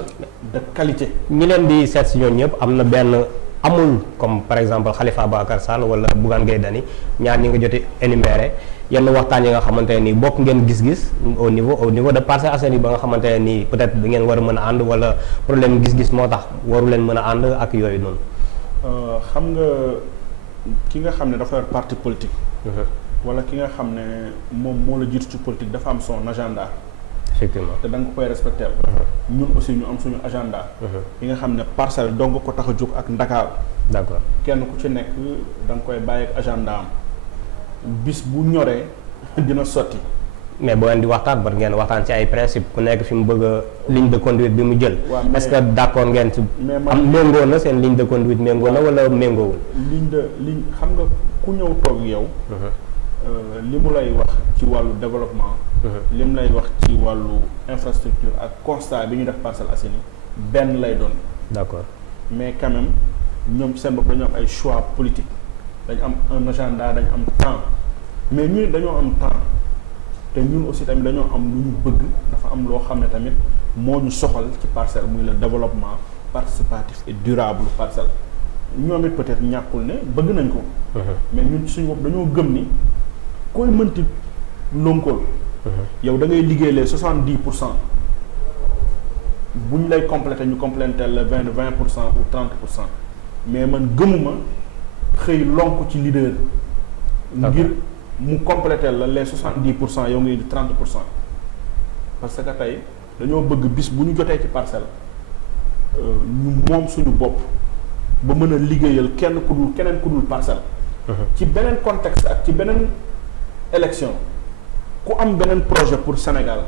de qualité. ñi leen di seet si ñoom ñëpp am na benn amul comme par exemple Khalifa Ababacar Sall wala Bougane Gueye Dany ñaar ñi nga joti énuméré yenn waxtaan yi nga xamante ne nii bokk ngeen gis-gis au niveau de Parcelles Assainies ba nga xamante ne nii peut-être da ngeen war a mën a ànd wala problème gis-gis moo tax waru leen mën a ànd ak yooyu noonu. xam nga ki nga xam ne dafa yor parti politique. wala ki nga xam ne moom moo la jiitu ci politique dafa am son agenda. effectivement te da nga ko koy respecté. ñun aussi ñu am suñu agenda. yi nga xam ne parcelle dong ko tax a jóg ak Ndakaaru. d'accord kenn ku ci nekk da nga koy bàyyi ak agenda am bis bu ñoree dina sotti. mais boo leen di waxtaan war ngeen waxtaan ci ay principe ku nekk fi mu bëgg a ligne de conduite bi mu jël. est-ce que d'accord ngeen ci. am méngoo na seen ligne de conduite méngoo na wala méngoowul. ligne xam nga ku ñëw toog yow. li mu lay wax ci wàllu développement. li mu lay wax ci wàllu infrastructure ak constat bi ñu def Parcelles Assainies benn lay doon. d'accord mais quand même ñoom seen bopp dañu am ay choix politique dañu am un agenda dañu am temps mais ñun dañoo am temps te ñun aussi tamit dañoo am lu ñu bëgg dafa am loo xam ne tamit moo ñu soxal ci parcelle muy le développement participatif et durable parcelle ñoom it peut-être ñàkkul ne bëgg nañ ko. mais ñun suñu bopp dañoo gëm ni koy mënti lonkool. yow da ngay liggéey les 70% buñ lay complété ñu complété le 20% ou 30% mais man gëmuma xëy lonk ci leader. ngir mu complété la les 70% yow ngay di 30%. parce que tey dañoo bëgg bis bu ñu jotee ci parcelle ñu moom suñu bopp ba mën a liggéeyal keneen ku dul parcelle. ci beneen contexte ak ci beneen élection. ku am beneen projet pour Sénégal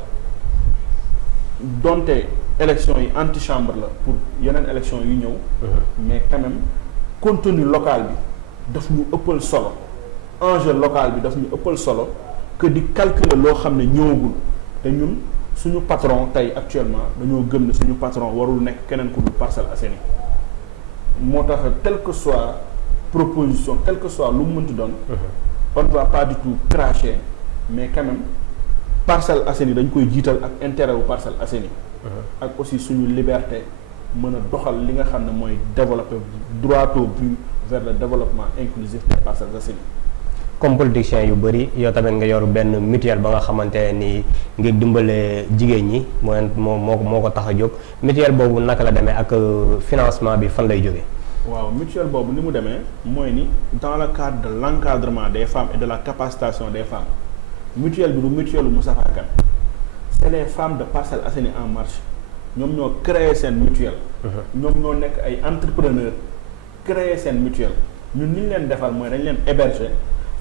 donte élection yi antichambre la pour yeneen élection yu ñëw. mais quand même contenu local bi daf ñu ëppal solo enjeu local bi daf ñu ëppal solo que di calculer loo xam ne ñëwagul te ñun suñu patron tey actuellement dañoo gëm ne suñu patron warul nekk keneen ku dul Parcelles Assainies moo tax quelle que soit proposition quel que soit lu mu mënti doon. on ne va pas du tout cracher. mais quand même Parcelles Assainies dañ koy jiital ak intérêt wu Parcelles Assainies ak aussi suñu liberté mën a doxal li nga xam ne mooy développer droit au but vers le développement inclusif des Parcelles Assainies. comme politicien yu bëri yow tamit nga yor benn mutuelle ba nga xamante ne nii ngir dimbale jigéen ñi moo ko tax a jóg mutuelle boobu naka la demee ak financement bi fan lay jógee. waaw mutuelle boobu ni mu demee mooy ni dans le cadre de l'encadrement des femmes et de la capacitation des femmes. mutuelle bi du mutuelle Moustapha Kane c'est les femmes de Parcelles Assainies en marche ñoom ñoo créer seen mutuelle. ñoom ñoo nekk ay entrepreneurs créer seen mutuelle ñun ni ñu leen defal mooy dañ leen héberger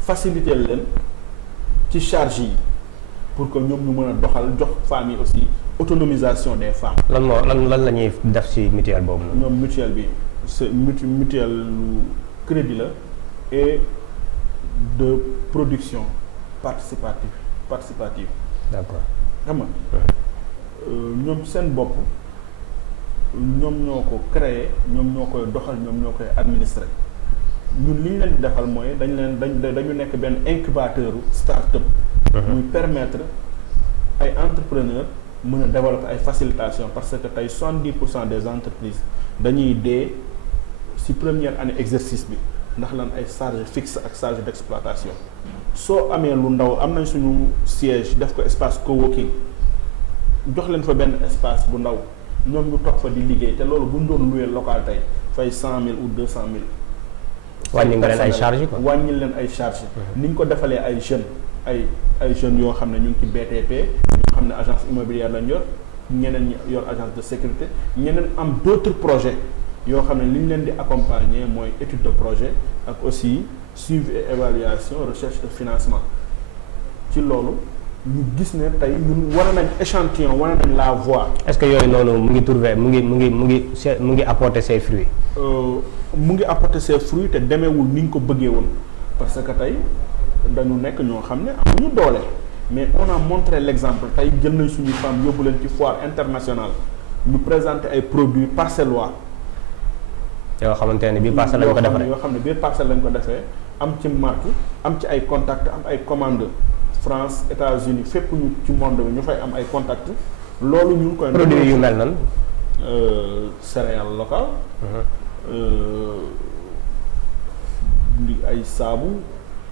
faciliter leen ci charge yi pour que ñoom ñu mën a doxal jox femmes yi aussi autonomisation des femmes. lan la ñuy def ci mutuelle boobu. ñoom mutuelle bi c'est mutuelle lu crédit la et de production. participative. d'accord xam nga ñoom seen bopp ñoom ñoo ko créer ñoom ñoo koy doxal ñoom ñoo koy administrer ñun li ñu leen di defal mooy dañu nekk benn incubateur start-up. muy permettre ay entrepreneurs mën a développer ay facilitation parce que tey 70% des entreprises dañuy dee ci première année exercice bi ndax lan ay charges fixes ak charges d'exploitation. soo amee lu ndaw am nañ suñu siège def ko espace coworking jox leen fa benn espace bu ndaw ñoom ñu toog fa di liggéey te loolu bu ñu doon louer local tey fay 100 000 ou 200 000. wàññi nga leen ay charges quoi wàññi leen ay charges. ni ñu ko defalee ay jeunes ay jeunes yoo xam ne ñu ngi ci BTP ñoo xam ne agence immobilière lañ yor ñeneen ñi yor agence de sécurité ñeneen am d'autres projets yoo xam ne li ñu leen di accompagner mooy étude de projet ak aussi. suivi et évaluation recherche et financement ci loolu ñu gis ne tey ñun wane nañ échantillon wane nañ la voie. est-ce que yooyu noonu mu ngi trouver mu ngi apporter ses fruits. mu ngi apporter ses fruits te demeewul ni ñu ko bëggee woon parce que tey dañu nekk ñoo xam ne amuñu doole mais on a montré l'exemple tey jël nañ suñuy femmes yóbbu leen ci foire internationale ñu présenter ay produits parcellois. yoo xamante ne biir parcelle lañ ko defaree yoo xam ne biir parcelle lañ ko defee am ci marque am ci ay contacts am ay commandes France États-Unis fépp ñu ci monde bi ñu fay am ay contacts loolu ñu ngi koy. produit yu mel nan. céréales locales. li ay saabu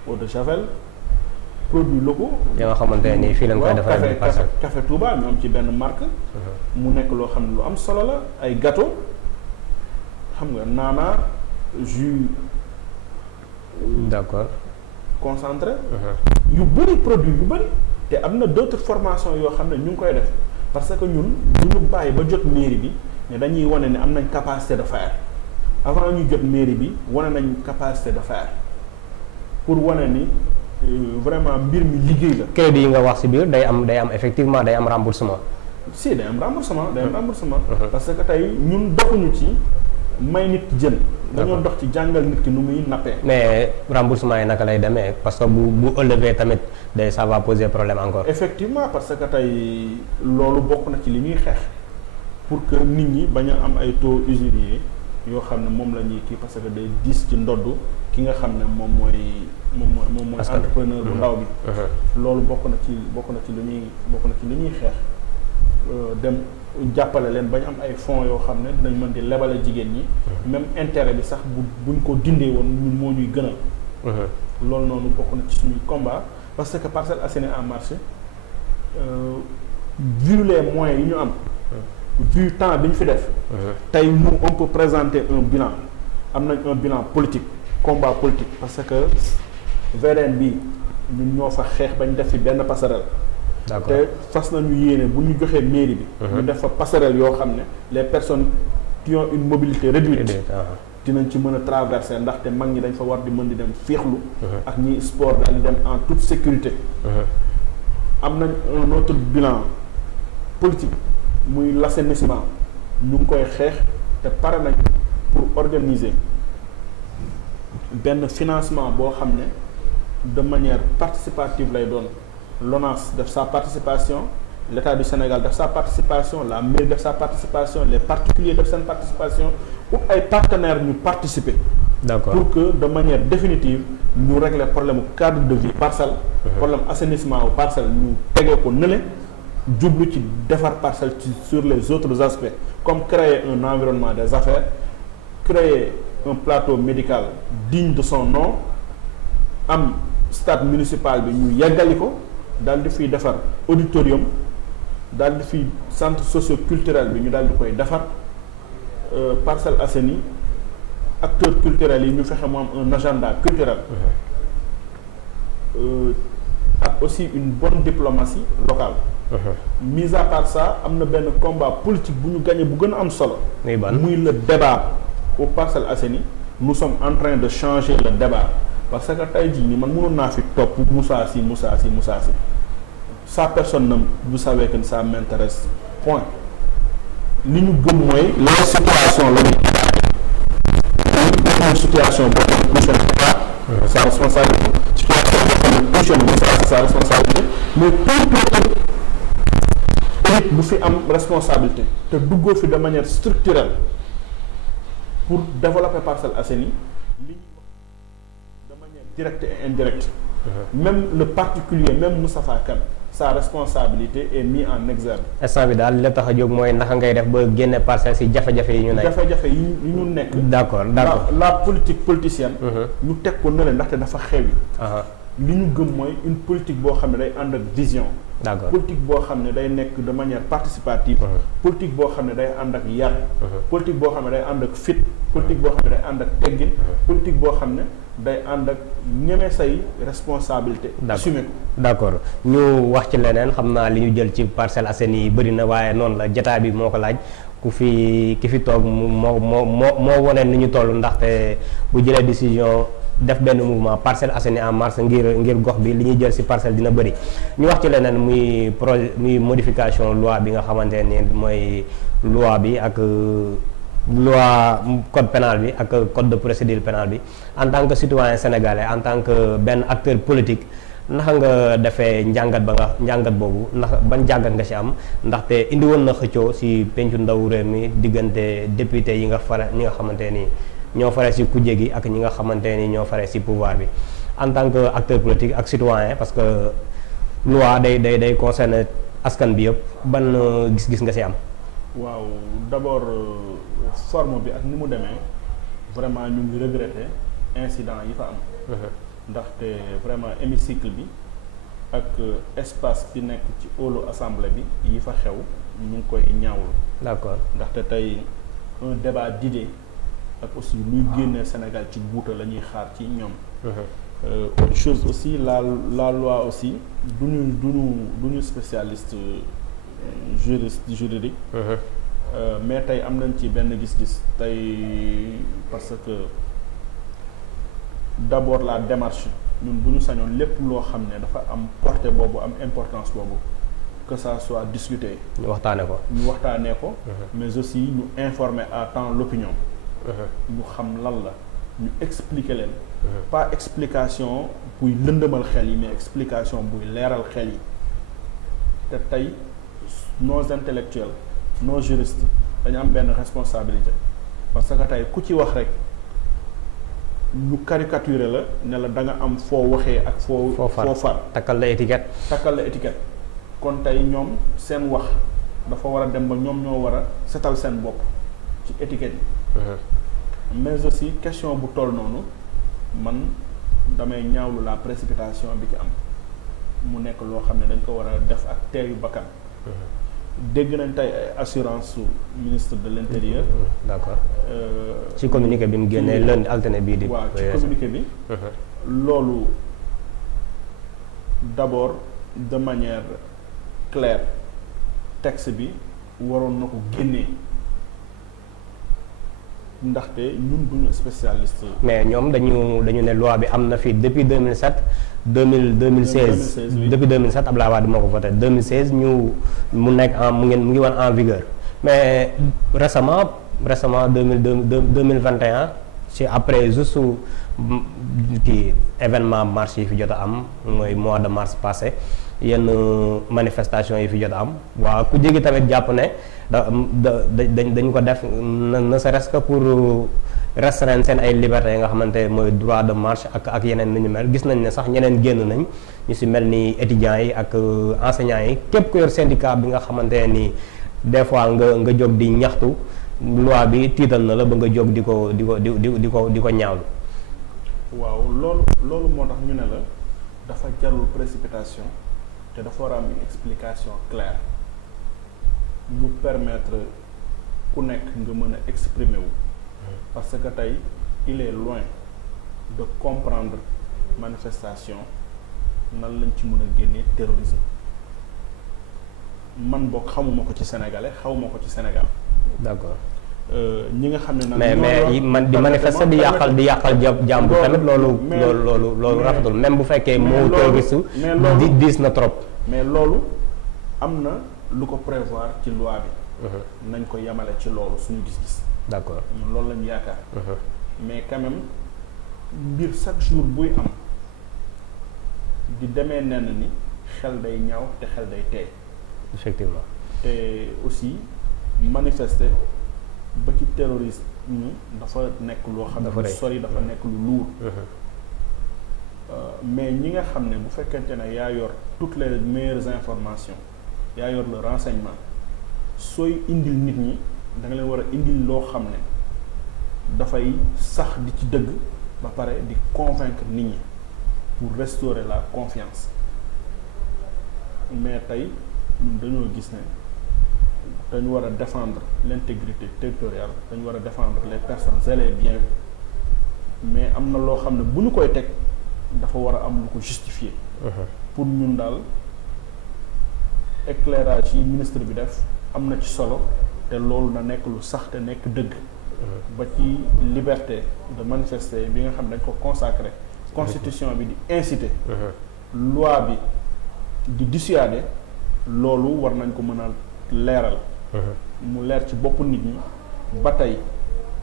eau de javel produits locaux. ya nga xamante ne nii fii lañ koy defaree. café Touba ñu am ci benn marque. mu nekk loo xam ne lu am solo la ay gâteau xam nga naana jus. d'accord. concentré. yu bëri produit yu bëri. te am na d'autres formations yoo xam ne ñu ngi koy def parce que ñun du ñu bàyyi ba jot mairie bi ne dañuy wane ne am nañ capacité de faire avant ñu jot mairie bi wane nañ capacité de faire pour wane ni vraiment mbir mi liggéey la. crédit yi nga wax ci biir day am effectivement day am remboursement. si day am remboursement parce que tey ñun doxuñu ci may nit jën. dañoo dox ci jàngal nit ki nu muy nappee. mais remboursement yi naka lay demee parce que bu élevé tamit ça va poser problème encore. effectivement parce que tey loolu bokk na ci li ñuy xeex pour que nit ñi bañ a am ay taux usuriers yoo xam ne moom la ñuy kii parce que day diis ci ndodd ki nga xam ne moom mooy entrepreneur bu ndaw bi. loolu bokk na ci li ñuy xeex dem jàppale leen bañ am ay fonds yoo xam ne dinañ mën di lebale jigéen ñi. même intérêt bi sax buñ ko dindee woon ñun moo ñuy gënal. loolu noonu bokk na ci suñuy combat parce que Parcelles Assainies en marché vu les moyens yi ñu am. vu temps bi ñu fi def. tey nous on peut présenter un bilan am nañ un bilan politique combat politique parce que VDN bi ñun ñoo fa xeex bañ def fi benn passerelle. d'accord te fas nañu yéene bu ñu joxee mairie bi. ñu def fa passerelle yoo xam ne les personnes qui ont une mobilité réduite. dinañ ci mën a traverser ndaxte mag ñi dañ fa war di mën di dem féexlu. ak ñi sport daal di dem en toute sécurité. am nañ un autre bilan politique muy l'assainissement ñu ngi koy xeex te pare nañ pour organiser benn financement boo xam ne de manière participative lay doon. L'ONAS def sa participation l'État du Sénégal def sa participation la mairie def sa participation les particuliers def seen participation ou ay partenaires ñu participer. d'accord pour que de manière définitive ñu régler problème cadre de vie parcelle. problème assainissement au parcelle ñu tegee ko nële jublu ci defar parcelle ci sur les autres aspects comme créer un environnement des affaires créer un plateau médical digne de son nom am stade municipal bi ñu yeggali ko. daal di fiy defar auditorium daal di fiy centre socio-culturel bi ñu daal di koy defar Parcelles Assainies acteurs culturels yi ñu fexe mu am un agenda culturel ak aussi une bonne diplomatie locale. Mis à part ça am na benn combat politique bu ñu gagné bu gën a am solo. muy le débat aux Parcelles Assainies nous sommes en train de changer le débat parce que tey jii nii man mënoon naa fi topp Moussa Sy sa personne na vous savez que ça m'intéresse point li ñu gëm mooy la situation la ñuy situation boo xam ne fonctionne pas sa responsabilité situation boo xam ne fonctionne pas sa responsabilité mais tout bu fi am responsabilité te duggoo fi de manière structurelle pour développer Parcelles Assainies li de manière directe et indirecte même le particulier même Moustapha Kane sa responsabilité est mise en exergue. instant bi daal li la tax a jóg mooy naka ngay def ba génne parcelle ci jafe-jafe yi ñu nekk. jafe-jafe yi ñu nekk. d'accord la politique politicienne. ñu teg ko ne ndaxte dafa xewi. li ñu gëm mooy une politique boo xam ne day ànd ak vision. d'accord politique boo xam ne day nekk de manière participative. politique boo xam ne day ànd ak yar. politique boo xam ne day ànd ak fit. politique boo xam ne day ànd ak teggin. politique boo xam ne day ànd ak ñeme say responsabilité. assumé ko d'accord ñu wax ci leneen xam naa li ñu jël ci Parcelles Assainies yi bëri na waaye noonu la jotaay bi moo ko laaj ki fi toog moo wone ni ñu toll ndaxte bu jëlee décision. def benn mouvement Parcelles Assainies en marche ngir gox bi li ñuy jël ci parcelle dina bëri ñu wax ci leneen muy modification loi bi nga xamante ne mooy loi bi ak loi code pénal bi ak code de procédure pénale bi en tant que citoyen sénégalais en tant que benn acteur politique naka nga defee njàngat boobu ndax ban jàngat nga ci am ndaxte indi woon na xëccoo ci pencu ndaw réew mi diggante député yi nga ñi nga xamante ni ñoo fare ci kujje gi ak ñi nga xamante ni ñoo fare ci pouvoir bi en tant que acteur politique ak citoyen parce que loi day concerner askan bi yëpp ban gis-gis nga ci am. waaw d'abord forme bi ak ni mu demee vraiment ñu ngi regretter incident yi fa am. ndaxte vraiment hémicycle bi ak espace bi nekk ci hall assemblée bi yi fa xew ñu ngi koy ñaawlu. d'accord ndaxte tey un débat d'idées ak aussi luy génnee Sénégal ci guuta la ñuy xaar ci ñoom. Autre chose aussi la loi aussi duñu spécialiste juridique. Mais tey am nañ ci benn gis-gis tey parce que d'abord la démarche ñun bu ñu sañoon lépp loo xam ne dafa am portée boobu am importance boobu que ça soit discuté. ñu waxtaanee ko. mais aussi ñu informer à temps l'opinion. ñu xam lan la ñu expliquer leen. pas explication buy lëndëmal xel yi mais explication buy leeral xel yi te tey nos intellectuels nos juristes dañu am benn responsabilité parce que tey ku ci wax rek ñu caricaturer la ne la da nga am foo waxee ak foo far takkal la étiquette kon tey ñoom seen wax dafa war a dem ba ñoom ñoo war a setal seen bopp ci étiquette yi. mais aussi question bu toll noonu man damay ñaawlu la précipitation bi ci am mu nekk loo xam ne dañ ko war a def ak teeyu bakkan. dégg nañ tey assurance su ministre de l'intérieur. d'accord ci communiqué bi mu génnee lundi alterné bii di. waaw ci communiqué bi. loolu d'abord de manière claire texte bi waroon na ko génnee ndaxte ñun duñu spécialiste. mais ñoom dañu ne loi bi am na fi depuis 2007. 2016 depuis 2007 Abdoulaye Wade moo ko voté 2016 mu nekk mu ngi woon en vigueur mais récemment 2021 ci après juste kii événement mars yi fi jot a am mooy mois de mars passé yenn manifestation yi fi jot a am waaw ku jéggi tamit jàpp ne dañ ko def ne serait-ce que pour restreindre seen ay libertés yi nga xamante mooy droit de marche ak yeneen ni ñu mel gis nañ ne sax ñeneen génn nañ ñu ci mel ni étudiants yi ak enseignants yi képp ku yor syndicat bi nga xamante ne ni des fois nga jóg di ñaxtu loi bi tiital na la ba nga jóg di ko ñaawlu. waaw loolu moo tax ñu ne la dafa jarul précipitation te dafa war a am une explication claire ñu permettre ku nekk nga mën a exprimer wu. parce que tey il est loin de comprendre manifestation nan lañ ci mën a génnee terrorisme man boog xamuma ko ci sénégalais xawuma ko ci Sénégal. d'accord. ñi nga xam ne nag. mais man di manifester di yàqal jàmbur tamit loolu rafetul même bu fekkee moo terroriste diis na trop. mais loolu am na lu ko prévoir ci loi bi. nañ ko yemale ci loolu suñu gis-gis. d'accord ñun loolu lañu yaakaar. mais quand même mbir chaque jour buy am di demee nenn ni xel day ñaaw te xel day teey. effectivement. te aussi manifester ba ci terroriste dafa nekk loo xam ne sori dafa nekk lu luur. mais ñi nga xam ne bu fekkente ne yaa yor toutes les meilleures informations yaa yor le renseignement sooy indil nit ñi da nga leen war a indil loo xam ne dafay sax di ci dëgg ba pare di convaincre nit ñi pour restaurer la confiance mais tey ñun dañoo gis ne dañu war a défendre l'intégrité territoriale dañu war a défendre les personnes et les biens mais am na loo xam ne bu ñu koy teg dafa war a am lu ko justifier. pour ñun daal éclairage yi ministre bi def am na ci solo te loolu na nekk lu sax te nekk dëgg. ba ci liberté de manifester bi nga xam dañ ko consacré constitution bi di inciter. loi bi di dissuader loolu war nañ ko mën a leeral. mu leer ci boppu nit ñi ba tey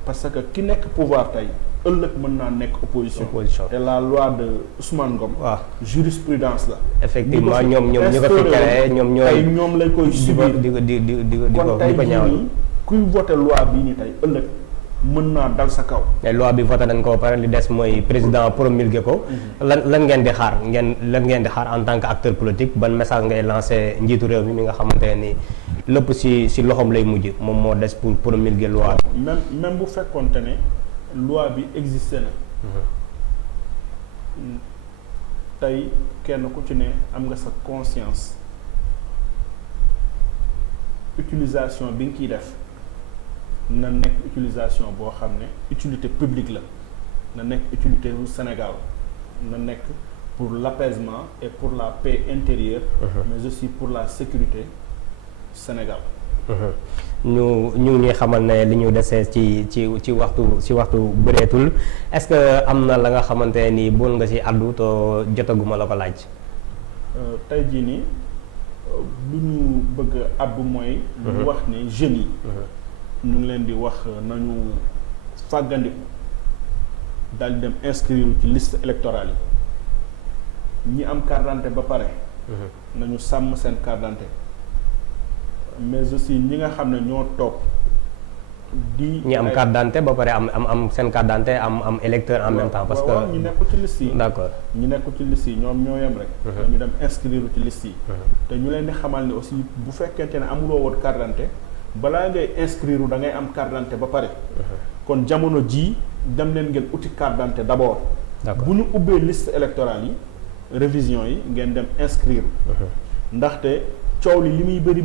parce que ki nekk pouvoir tey ëllëg mën naa nekk opposition. te la loi de Ousmane Ngom. waaw jurisprudence la. effectivement ñoom ñu ko fi créé ñoom lañ koy subir di ko kon tey jii kuy voté loi bii ni tey ëllëg mën naa dal sa kaw. mais loi bi voté nañ ko pare li des mooy président promulgué ko. lan ngeen di xaar lan ngeen di xaar en tant que acteur politique ban message ngay lancé njiitu réew mi nga xamante ne ni lépp si loxoom lay mujj moom moo des pour promulguer loi bi. même bu fekkoonte ne loi bi existé na. tey kenn ku ci ne am nga sa conscience utilisation bi nga ciy def. na nekk utilisation boo xam ne utilité publique la na nekk utilité wu Sénégal na nekk pour l'apaisement et pour la paix intérieure mais aussi pour la sécurité Sénégal ñu ñuy xamal ne li ñu desee ci waxtu bëreetul est-ce que am na la nga xamante ne nii bon nga ci àddu to jotaguma la ko laaj tey jii nii lu ñu bëgg a àddu mooy lu wax ne jeunes yi ñu ngi leen di wax nañu fàggandiku daal di dem inscrire ci liste électorale yi ñi am carte d'identité ba pare nañu sàmm seen carte d'identité mais aussi ñi nga xam ne ñoo toog di ñi am carte d'identité ba pare am seen carte d'identité am électeur en même temps parce que ñu nekkul ci liste yi d'accord ñu nekkul ci liste yi ñoom ñoo yem rek dañu dem inscrire ci liste yi te ñu leen di xamal ne aussi bu fekkente ne amuloo woon carte d'identité balaa ngay inscrire da ngay am carte d'identité ba pare kon jamono jii dem leen ngeen uti carte d'identité d'abord bu ñu ubbee liste électorale yi révision yi ngeen dem inscrire ndaxte coow li muy bëri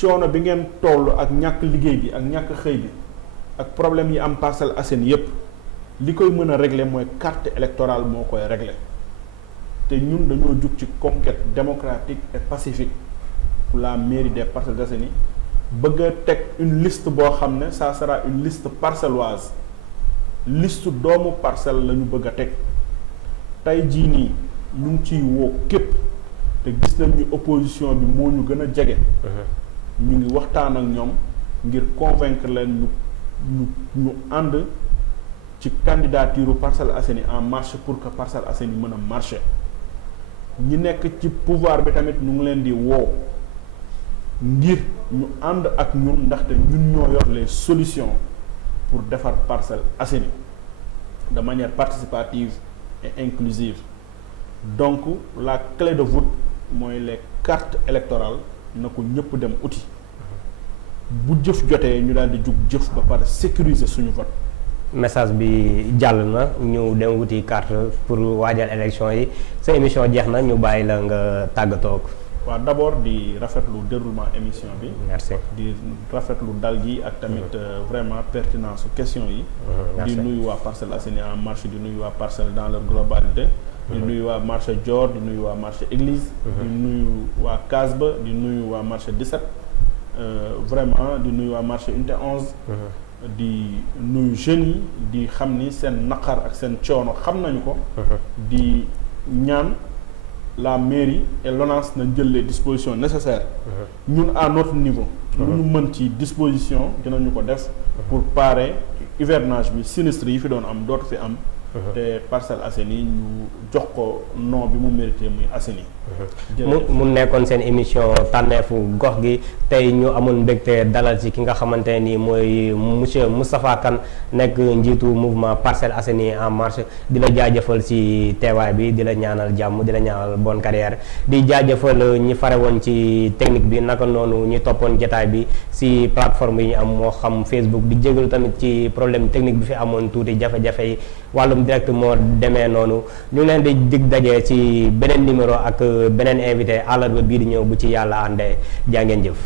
coono bi ngeen toll ak ñàkk liggéey bi ak ñàkk xëy bi ak problème yi am Parcelles Assainies yépp li koy mën a régler mooy carte électorale moo koy régler te ñun dañoo jug ci conquête démocratique et pacifique pour la mairie des Parcelles Assainies bëgg a teg une liste boo xam ne ça sera une liste parcelloise liste doomu parcelle la ñu bëgg a teg tey jii nii ñu ngi ciy woo képp te gis nañ ni opposition bi moo ñu gën a jege. ñu ngi waxtaan ak ñoom ngir convaincre leen ñu ànd ci candidature Parcelles Assainies en marche pour que Parcelles Assainies mën a marcher ñi nekk ci pouvoir bi tamit ñu ngi leen di woo ngir ñu ànd ak ñun ndaxte ñun ñoo yor les solutions pour defar Parcelles Assainies de manière participative et inclusive donc la clé de voûte mooy les cartes électorales na ko ñëpp dem uti bu jëf jotee ñu daal di jug jëf ba pare sécuriser suñu vote. message bi jàll na ñu dem wuti carte pour waajal élection yi sa émission jeex na ñu bàyyi la nga tàggatoo ko. waaw d'abord di rafetlu déroulement émission bi. merci di rafetlu dal gi ak tamit vraiment pertinence su question yi. di nuyu waa Parcelles Assainies en marche di nuyu waa Parcelles dans leur globalité. di nuyu waa marché Dior di nuyu waa marché Église. di nuyu waa Casba di nuyu waa marché 17. vraiment di nuyu waa marché Unité 11. di nuyu jeunes yi di xam ni seen naqar ak seen coono xam nañu ko. di ñaan la mairie et l'ONAS nañ jël les dispositions nécessaires. ñun à notre niveau. lu ñu mën ci disposition dinañu ko def. pour parer hivernage bi sinistre yi fi doon am dootu fi am. te Parcelles Assainies ñu jox ko nom bi mu mérité muy Assainies. mu nekkoon seen émission tànneefu gox gi tey ñu amoon mbégte dalal ci ki nga xamante ne nii mooy monsieur Moustapha Kane nekk njiitu mouvement Parcelles Assainies en marche di la jaajëfal ci teewaay bi di la ñaanal jàmm di la ñaanal bonne carrière di jaajëfal ñi fare woon ci technique bi naka noonu ñi toppoon jotaay bi ci plateforme yi ñu am moo xam Facebook di jégalu tamit ci problème technique bi fi amoon tuuti jafe-jafe yi wàllum direct moo demee noonu ñu leen di dig daje ci beneen numéro ak beneen invité àllarba bii di ñëw bu ci yàlla àndee jaa ngeen jëf.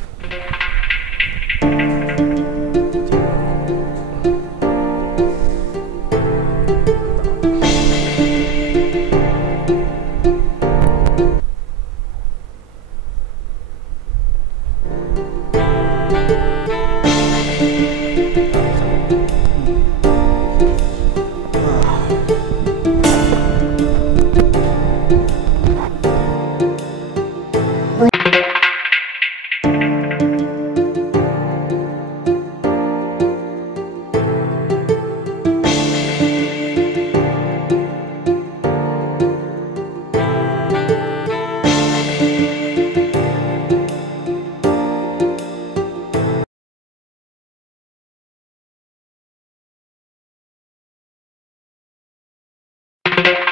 Thank you.